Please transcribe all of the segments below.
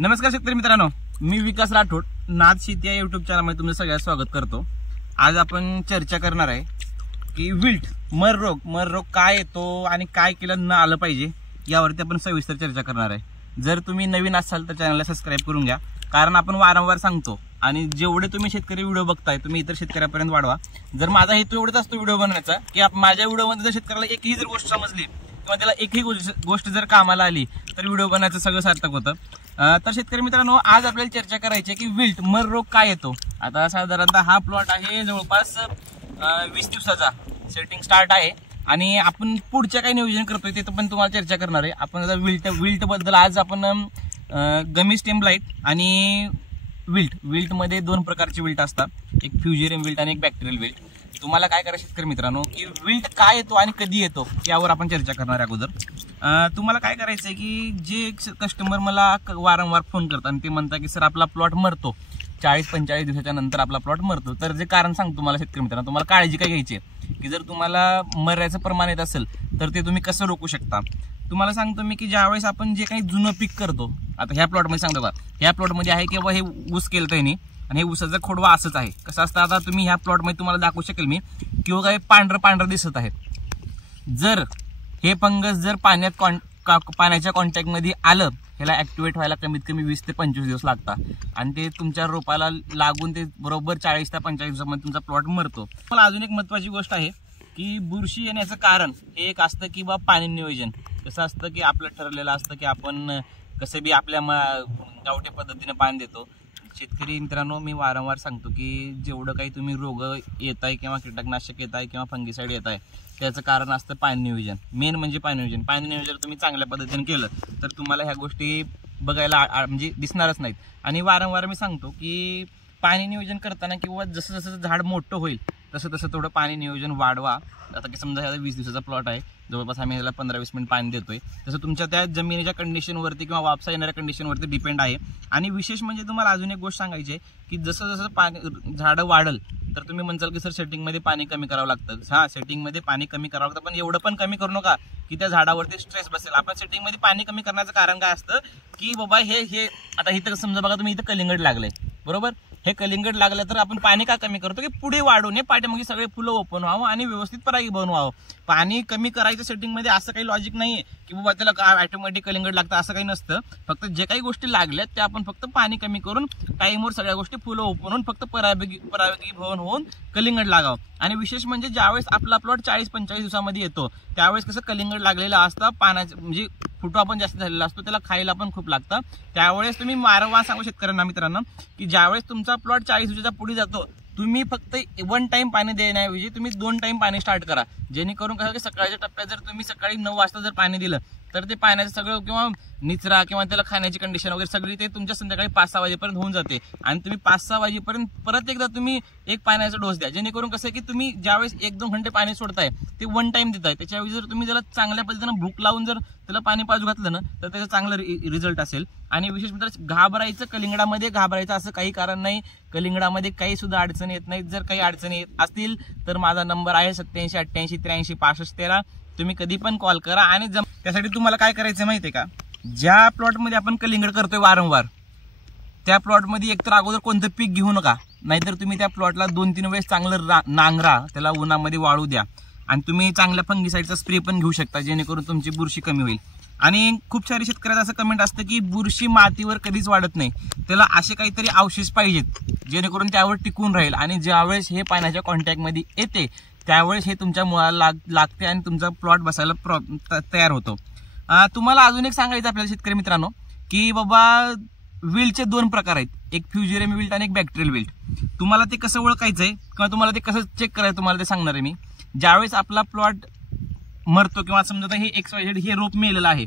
नमस्कार शेतकरी मित्रांनो, मी विकास राठोड नाद शेती या युट्यूब चॅनलमध्ये तुमचं सगळ्यांचं स्वागत करतो। आज आपण चर्चा करणार आहे की विल्ट मर रोग काय येतो आणि काय केलं न आलं पाहिजे यावरती आपण सविस्तर चर्चा करणार आहे। जर तुम्ही नवीन असाल तर चॅनलला सबस्क्राइब करून घ्या, कारण आपण वारंवार सांगतो आणि जेवढे तुम्ही शेतकरी व्हिडिओ बघताय तुम्ही इतर शेतकऱ्यांपर्यंत वाढवा। जर माझा हेतू एवढाच असतो व्हिडिओ बनवण्याचा की माझ्या व्हिडिओमध्ये जर शेतकऱ्याला एकही जर गोष्ट समजली किंवा त्याला एकही गोष्ट जर कामाला आली तर व्हिडिओ बनायचं सगळं सार्थक होतं। तर शेतकरी मित्रांनो, आज आपल्याला चर्चा करायची आहे की विल्ट मर रोग काय येतो। आता साधारणतः हा प्लॉट आहे जवळपास 20 दिवसाचा, सेटिंग स्टार्ट आहे आणि आपण पुढच्या काय नियोजन करतोय ते पण तुम्हाला चर्चा करणार आहे। आपण आता विल्ट बद्दल आज आपण गमी स्टेम ब्लाइट आणि विल्ट मध्ये दोन प्रकारचे विल्ट असतात, एक फ्युजेरियम विल्ट आणि एक बॅक्टेरियल विल्ट। तुम्हाला काय करायचं शेतकरी मित्रांनो की विल्ट काय येतो आणि कधी येतो यावर आपण चर्चा करणार आहे। अगोदर तुम्हाला काय करायचं आहे की जे कस्टमर मला वारंवार फोन करतात आणि ते म्हणतात की सर आपला प्लॉट मरतो 40-45 दिवसाच्या नंतर आपला प्लॉट मरतो, तर जे कारण सांगतो तुम्हाला शेतकरी मित्रांनो, तुम्हाला काळजी काय घ्यायची आहे की जर तुम्हाला मरायचं प्रमाण येत असेल तर ते तुम्ही कसं रोखू शकता। तुम्हाला सांगतो मी की ज्यावेळेस आपण जे काही जुनं पीक करतो, आता ह्या प्लॉटमध्ये सांगतो का, ह्या प्लॉटमध्ये आहे किंवा हे ऊस केलं त्यांनी आणि हे ऊसाचा खोडवा असंच आहे। कसं असतं, आता तुम्ही ह्या प्लॉटमध्ये तुम्हाला दाखवू शकेल मी किंवा काही पांढरं दिसत आहे। जर हे फंगस जर पाण्याच्या कॉन्टॅक्टमध्ये आलं, ह्याला ऍक्टिव्हेट व्हायला कमीत कमी 20 ते 25 दिवस लागतात आणि ते तुमच्या रोपाला लागून ते बरोबर 40 ते 45 दिवसामध्ये तुमचा प्लॉट मरतो। मला अजून एक महत्वाची गोष्ट आहे की बुरशी येण्याचं कारण हे एक असतं की बा पाणी नियोजन। कसं असतं की आपलं ठरलेलं असतं की आपण कसं बी आपल्या गावठी पद्धतीने पाणी देतो। शेतकरी मित्रांनो, मी वारंवार सांगतो की जेवढं काही तुम्ही रोग येत आहे किंवा कीटकनाशक येत आहे किंवा फंगीसाईड येत आहे त्याचं कारण असतं पाणी नियोजन। मेन म्हणजे पाणी नियोजन तुम्ही चांगल्या पद्धतीने केलं तर तुम्हाला ह्या गोष्टी बघायला म्हणजे दिसणारच नाहीत। आणि वारंवार मी सांगतो की पाणी नियोजन करताना किंवा जसं जसं झाड मोठं होईल तसं थोडं पाणी नियोजन वाढवा। आता की समजा ह्याला 20 दिवसाचा प्लॉट आहे, जवळपास आम्ही ह्याला 15-20 मिनिट पाणी देतोय, तसं तुमच्या त्या जमिनीच्या कंडिशनवरती किंवा वापसा येणाऱ्या कंडिशनवरती डिपेंड आहे। आणि विशेष म्हणजे तुम्हाला अजून एक गोष्ट सांगायची आहे की जसं जसं पाणी झाडं वाढल तर तुम्ही म्हणसाल की सर सेटिंगमध्ये पाणी कमी करावं लागतं। हा, सेटिंगमध्ये पाणी कमी करावं लागतं, पण एवढं पण कमी करू नका की त्या झाडावरती स्ट्रेस बसेल। आपण सेटिंगमध्ये पाणी कमी करण्याचं कारण काय असतं की बाबा हे आता इथं समजा बघा तुम्ही, इथं कलिंगड लागलंय बरोबर, हे कलिंगड लागलं तर आपण पाणी का कमी करतो की पुढे वाढू नये, पाठीमागे सगळे फुलं ओपन व्हावं आणि व्यवस्थित परागीभवन व्हावं। पाणी कमी करायचं सेटिंगमध्ये असं काही लॉजिक नाहीये की बाबा त्याला ऑटोमॅटिक कलिंगड लागतं, असं काही नसतं। फक्त जे काही गोष्टी लागल्यात त्या आपण फक्त पाणी कमी करून टाईमवर सगळ्या गोष्टी फुलं ओपन होऊन फक्त परागीभवन होऊन कलिंगड लागावं। आणि विशेष म्हणजे ज्यावेळेस आपला प्लॉट 40-45 दिवसामध्ये येतो त्यावेळेस कसं कलिंगड लागलेलं असतं, पाण्याचं म्हणजे फुटवा पण जास्त झालेला असतो, त्याला खायला पण खूप लागतं। त्यावेळेस तुम्ही वारंवार सांगू शेतकऱ्यांना मित्रांनो की ज्यावेळेस तुमचा प्लॉट 40 दिवसाच्या पुढे जातो तुम्ही फक्त 1 टाइम पाणी देण्याऐवजी तुम्ही 2 टाइम पाणी स्टार्ट करा, जेणेकरून कसं की सकाळच्या टप्प्यात जर तुम्ही सकाळी 9 वाजता जर पाणी दिलं तर ते पाण्याचं सगळं किंवा निचरा किंवा त्याला खाण्याची कंडिशन वगैरे सगळी ते तुमच्या संध्याकाळी 5-6 वाजेपर्यंत होऊन जाते आणि तुम्ही 5-6 वाजेपर्यंत परत एकदा तुम्ही एक पाण्याचा डोस द्या, जेणेकरून कसं की तुम्ही ज्यावेळेस 1-2 घंटे पाणी सोडताय ते 1 टाइम देताय, त्याच्याऐवजी जर तुम्ही त्याला चांगल्या पद्धतीने भूक लावून जर त्याला पाणी पाजू घातलं ना तर त्याचा चांगला रिझल्ट असेल। आणि विशेष म्हणजे कलिंगडामध्ये घाबरायचं असं काही कारण नाही, कलिंगडामध्ये काही सुद्धा अडचणी येत नाहीत। जर काही अडचणी येत असतील तर माझा नंबर आहे 87-88-83-65-13, तुम्ही कधी पण कॉल करा। आणि त्यासाठी तुम्हाला काय करायचं माहितीये का, ज्या प्लॉटमध्ये आपण कलिंगड करतोय वारंवार त्या प्लॉटमध्ये एकतर अगोदर कोणतं पीक घेऊ नका, नाहीतर तुम्ही त्या प्लॉटला 2-3 वेळेस चांगलं नांगरा, त्याला उन्हामध्ये वाळू द्या आणि तुम्ही चांगल्या फंगीसाईडचा स्प्रे पण घेऊ शकता, जेणेकरून तुमची बुरशी कमी होईल। आणि खूप सारे शेतकऱ्याचं असं कमेंट असतं की बुरशी मातीवर कधीच वाढत नाही, त्याला असे काहीतरी अवशेष पाहिजेत जेणेकरून त्यावर टिकून राहील आणि ज्यावेळेस हे पाण्याच्या कॉन्टॅक्टमध्ये येते त्यावेळेस हे तुमच्या मुळाला लागते आणि तुमचा प्लॉट बसायला तयार होतो। तुम्हाला अजून एक सांगायचं आपल्याला शेतकरी मित्रांनो की बाबा विल्टचे 2 प्रकार आहेत, एक फ्युजेरियम विल्ट आणि एक बॅक्टेरियल विल्ट। तुम्हाला ते कसं ओळखायचंय किंवा तुम्हाला ते कसं चेक करायचं तुम्हाला ते सांगणार आहे मी। ज्यावेळेस आपला प्लॉट मरतो किंवा समजा हे XYZ हे रोप मेलेलं आहे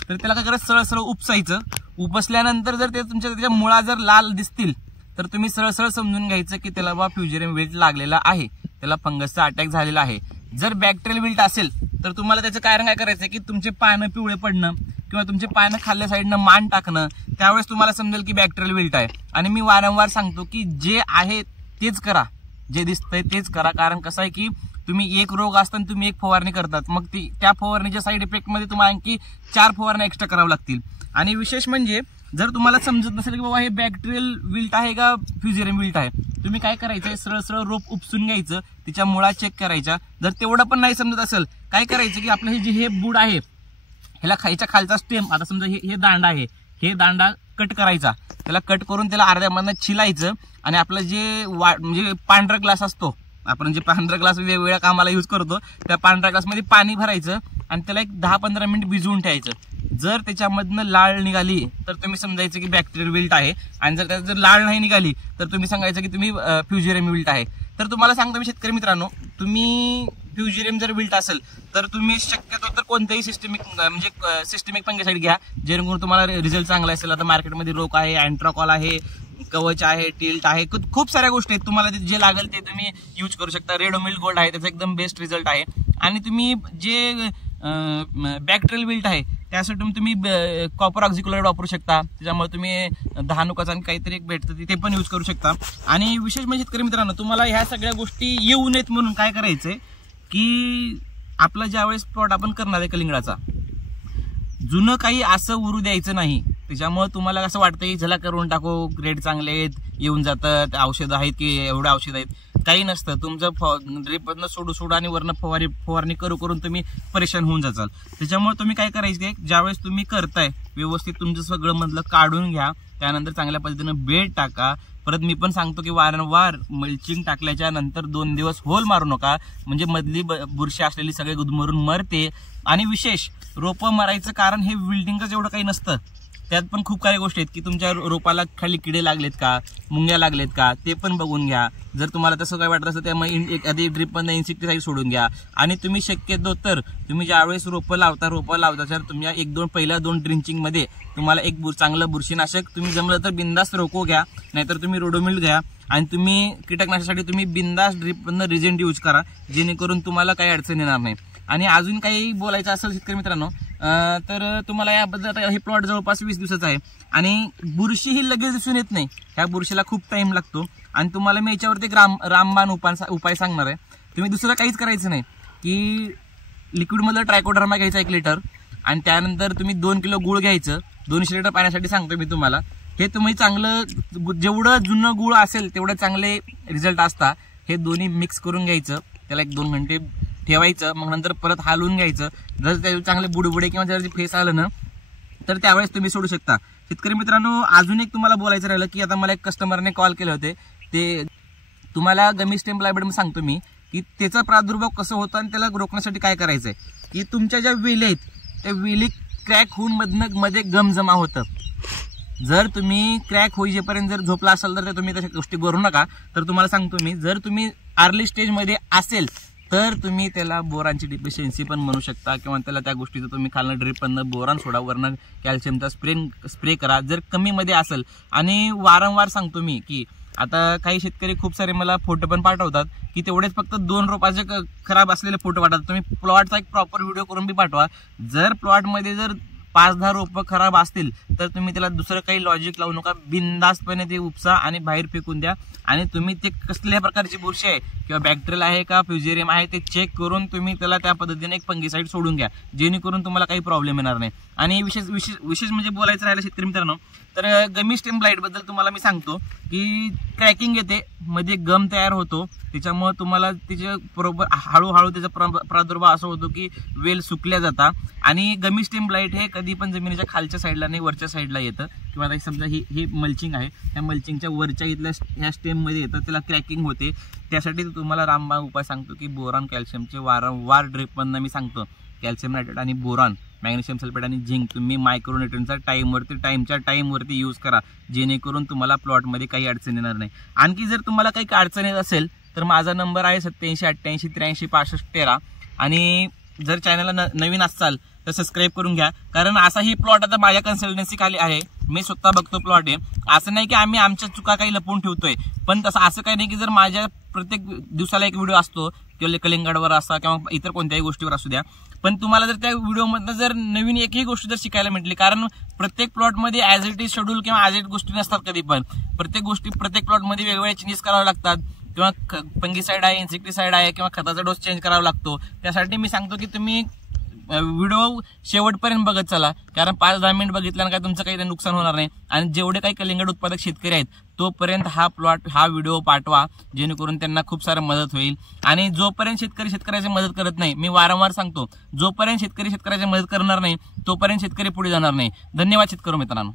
तर त्याला काय करायचं, सरळ उपसायचं। उपसल्यानंतर जर ते त्याच्या मुळा जर लाल दिसतील तर तुम्ही सरळ समजून घ्यायचं की त्याला बा फ्युजेरियम विल्ट लागलेला आहे, त्याला फंगसचा अटॅक झालेला आहे। जर बॅक्टेरियल विल्ट असेल तर तुम्हाला त्याचं कारण काय करायचं की तुमचे पानं पिवळे पडणं किंवा तुमचे पानं खाल्ल्या साईडनं मान टाकणं, त्यावेळेस तुम्हाला समजेल की बॅक्टेरियल विल्ट आहे। आणि मी वारंवार सांगतो की जे आहे तेच करा, जे दिसतंय तेच करा, कारण कसं आहे की तुम्ही एक रोग असताना तुम्ही एक फवारणी करतात, मग त्या फवारणीच्या साईड इफेक्ट मध्ये तुम्हाला आणखी 4 फवारण्या एक्स्ट्रा कराव्या लागतील। आणि विशेष म्हणजे जर तुम्हाला समजत नसेल की बाबा हे बॅक्टेरियल विल्ट आहे का फ्युजेरियम विल्ट आहे, तुम्ही काय करायचंय, सरळ सरळ रोप उपसून घ्यायचं, तिच्या मुळा चेक करायच्या. जर तेवढं पण नाही समजत असेल, काय करायचं की आपलं हे बुड आहे, ह्याला खायच्या खालचा स्टेम, आता समजा हे दांडा आहे, हे दांडा कट करायचा, त्याला कट करून त्याला अर्ध्या मधनं छिलायचं आणि आपलं जे म्हणजे पांढरा ग्लास असतो, आपण जे पांढरा ग्लास वेगवेगळ्या कामाला यूज करतो, त्या पांढऱ्या ग्लासमध्ये पाणी भरायचं आणि त्याला एक 10-15 मिनिट भिजवून ठेवायचं. जर त्याच्यामधनं लाळ निघाली तर तुम्ही समजायचं की बॅक्टेरियल विल्ट आहे, आणि जर त्यात जर लाळ नाही निघाली तर तुम्ही सांगायचं की तुम्ही फ्युजेरियम विल्ट आहे. तर तुम्हाला सांगतो मी शेतकरी मित्रांनो, तुम्ही फ्युजेरियम जर विल्ट असेल तर तुम्ही शक्यतो तर कोणतेही सिस्टमिक फंगिसाइड घ्या, जेणेकरून तुम्हाला रिझल्ट चांगला असेल. आता मार्केटमध्ये रोक आहे, अँट्राकॉल आहे, कवच आहे, टिल्ट आहे, खूप साऱ्या गोष्टी आहेत, तुम्हाला जे लागेल ते तुम्ही यूज करू शकता. रेडोमिल गोल्ड आहे, त्याचा एकदम बेस्ट रिझल्ट आहे. आणि तुम्ही जे बॅक्टेरियल विल्ट आहे त्यासाठी तुम्ही कॉपर ऑक्झिक्लोराइड वापरू शकता, त्याच्यामुळे तुम्ही धानुकाचा काहीतरी एक भेटतं ते पण यूज करू शकता. आणि विशेष म्हणजे शेतकरी मित्रांनो, तुम्हाला ह्या सगळ्या गोष्टी येऊ नयेत म्हणून काय करायचंय की आपला ज्यावेळेस प्लॉट आपण करणार आहे कलिंगडाचा, जुनं काही असं उरू द्यायचं नाही. त्याच्यामुळे तुम्हाला असं वाटतं की झला करून टाकू, ग्रेड चांगले आहेत, येऊन जातात, औषधं आहेत की एवढे औषध आहेत, काही नसतं. तुमचं ड्रिपमधनं सोडू आणि वरनं फवारणी करून तुम्ही परेशान होऊन जाचाल. त्याच्यामुळे तुम्ही काय करायचं, ज्यावेळेस तुम्ही करताय व्यवस्थित तुमचं सगळं मधलं काढून घ्या, त्यानंतर चांगल्या पद्धतीनं बेड टाका. परत मी पण सांगतो की वारंवार मल्चिंग टाकल्याच्या नंतर 2 दिवस होल मारू नका, म्हणजे मधली बुरशी असलेली सगळे गुदमरून मरते. आणि विशेष रोपं मरायचं कारण हे विल्डिंगच एवढं काही नसतं, त्यात पण खूप काही गोष्टी आहेत की तुमच्या रोपाला खाली किडे लागलेत का, मुंग्या लागलेत का, ते पण बघून घ्या. जर तुम्हाला तसं काय वाटत असेल त्यामुळे आधी ड्रिपमधनं इन्सेक्टिसाइड सोडून घ्या. आणि तुम्ही शक्यतो तर तुम्ही ज्यावेळेस रोपं लावता तर तुम्ही पहिल्या 2 ड्रिंचिंग मध्ये तुम्हाला एक चांगलं बुरशीनाशक, तुम्ही जमलं तर बिंदास रोको घ्या, नाहीतर तुम्ही रोडोमिल घ्या. आणि तुम्ही कीटकनाशकासाठी तुम्ही बिंदास ड्रिपमधनं रिजेंट यूज करा, जेणेकरून तुम्हाला काही अडचण येणार नाही. आणि अजून काही बोलायचं असेल शेतकरी मित्रांनो, तर तुम्हाला याबद्दल, हे प्लॉट जवळपास 20 दिवसाचा आहे आणि बुरशी ही लगेच दिसून येत नाही, ह्या बुरशीला खूप टाइम लागतो. आणि तुम्हाला मी याच्यावरती रामबाण उपाय सांगणार आहे. तुम्ही दुसरं काहीच करायचं नाही की लिक्विडमधलं ट्रायकोडर्मा घ्यायचा 1 लिटर, आणि त्यानंतर तुम्ही 2 किलो गुळ घ्यायचं, 200 लिटर पाण्यासाठी सांगतो मी तुम्हाला. हे तुम्ही चांगलं, जेवढं जुनं गुळ असेल तेवढं चांगले रिझल्ट असतात. हे दोन्ही मिक्स करून घ्यायचं, त्याला 1-2 घंटे ठेवायचं, मग नंतर परत हलवून घ्यायचं. जर ते चांगले बुडबुडे किंवा जर फेस आलं ना तर त्यावेळेस तुम्ही सोडू शकता. शेतकरी मित्रांनो, अजून एक तुम्हाला बोलायचं राहिलं की आता मला एक कस्टमरने कॉल केले होते, ते तुम्हाला गमी स्टेम ब्लायबीड सांगतो मी की त्याचा प्रादुर्भाव कसं होतो आणि त्याला रोखण्यासाठी काय करायचंय. की तुमच्या ज्या वेली आहेत त्या वेली क्रॅक होऊन मध्ये गम जमा होतं. जर तुम्ही क्रॅक होईपर्यंत जर झोपला असाल तर तुम्ही तशा गोष्टी करू नका. तर तुम्हाला सांगतो मी, जर तुम्ही अर्ली स्टेजमध्ये असेल तर तुम्ही त्याला बोरानची डिफिशियन्सी पण म्हणू शकता, किंवा त्याला त्या गोष्टीचं तुम्ही खालनं ड्रिपमधनं बोरान सोडा, वरनं कॅल्शियमचा स्प्रे करा जर कमी मध्ये असेल. आणि वारंवार सांगतो मी की आता काही शेतकरी खूप सारे मला फोटो पण पाठवतात की तेवढेच फक्त 2 रोपाचे खराब असलेले फोटो पाठवतात. तुम्ही प्लॉटचा एक प्रॉपर व्हिडिओ करून बी पाठवा. जर प्लॉटमध्ये जर 5-10 रोपं खराब असतील तर तुम्ही त्याला दुसरं काही लॉजिक लावू नका, बिनधास्तपणे ते उपसा आणि बाहेर फेकून द्या. आणि तुम्ही ते कसल्या प्रकारची बुरशी आहे किंवा बॅक्टेरियल आहे का फ्युजेरियम आहे ते चेक करून तुम्ही त्याला त्या पद्धतीने एक फंगिसाइड सोडून घ्या, जेणेकरून तुम्हाला काही प्रॉब्लेम येणार नाही. आणि विशेष म्हणजे बोलायचं राहिलं शेतकरी मित्रांनो, तर गमी स्टेम ब्लाइट बद्दल तुम्हाला मी सांगतो की क्रॅकिंग येते, मध्ये गम तयार होतो, त्याच्यामुळे तुम्हाला त्याच्या बरोबर हळूहळू त्याचा प्रादुर्भाव असा होतो की वेल सुकल्या जातात. आणि गमी स्टेम ब्लाइट हे कधी पण जमिनीच्या खालच्या साईडला नाही वरच्या साईडला येतं, किंवा आता समजा ही मल्चिंग आहे, त्या मल्चिंगच्या वरच्या इथल्या ह्या स्टेम मध्ये येतं, त्याला क्रॅकिंग होते. त्यासाठी तुम्हाला रामबाण उपाय सांगतो की बोरॉन कॅल्शियमचे वारंवार ड्रिपमधनं मी सांगतो, कॅल्शियम नायट्रेट आणि बोरॉन, मॅग्नेशियम सल्फेट आणि झिंक तुम्ही मायक्रोन्यूट्रियनचा टाइमच्या टाइमवरती यूज करा, जेणेकरून तुम्हाला प्लॉटमध्ये काही अडचण येणार नाही. आणखी जर तुम्हाला काही अडचण येत असेल तर माझा नंबर आहे 8788836513. आणि जर चॅनलला नवीन असाल तर सबस्क्राईब करून घ्या, कारण असा ही प्लॉट आता माझ्या कन्सल्टन्सी खाली आहे, मी स्वतः बघतो प्लॉट आहे. असं नाही की आम्ही आमच्या चुका काही लपवून ठेवतोय, पण तसं असं काही नाही की जर माझ्या प्रत्येक दिवसाला एक व्हिडिओ असतो किंवा कलिंगडवर असा किंवा इतर कोणत्याही गोष्टीवर असू द्या, पण तुम्हाला जर त्या व्हिडिओमधनं जर नवीन एकही गोष्ट जर शिकायला मिळाली, कारण प्रत्येक प्लॉटमध्ये ॲज इट इज शेड्यूल किंवा ॲज इट गोष्टी नसतात कधी पण, प्रत्येक प्लॉटमध्ये वेगवेगळे चेंजेस करावे लागतात, किंवा फंगिसाइड आहे, इन्सेक्टिसाइड आहे, किंवा खताचा डोस चेंज करावा लागतो. त्यासाठी मी सांगतो की तुम्ही व्हिडिओ शेवटपर्यंत बघत चला, कारण 5-10 मिनिट बघितल्यानं काय तुमचं काही नुकसान होणार नाही. आणि जेवढे काही कलिंगड उत्पादक शेतकरी आहेत तोपर्यंत हा व्हिडिओ पाठवा, जेणेकरून त्यांना खूप सारं मदत होईल. आणि जोपर्यंत शेतकरी शेतकऱ्याची मदत करत नाही, मी वारंवार सांगतो, जोपर्यंत शेतकरी शेतकऱ्याची मदत करणार नाही तोपर्यंत शेतकरी पुढे जाणार नाही. धन्यवाद शेतकरी मित्रांनो.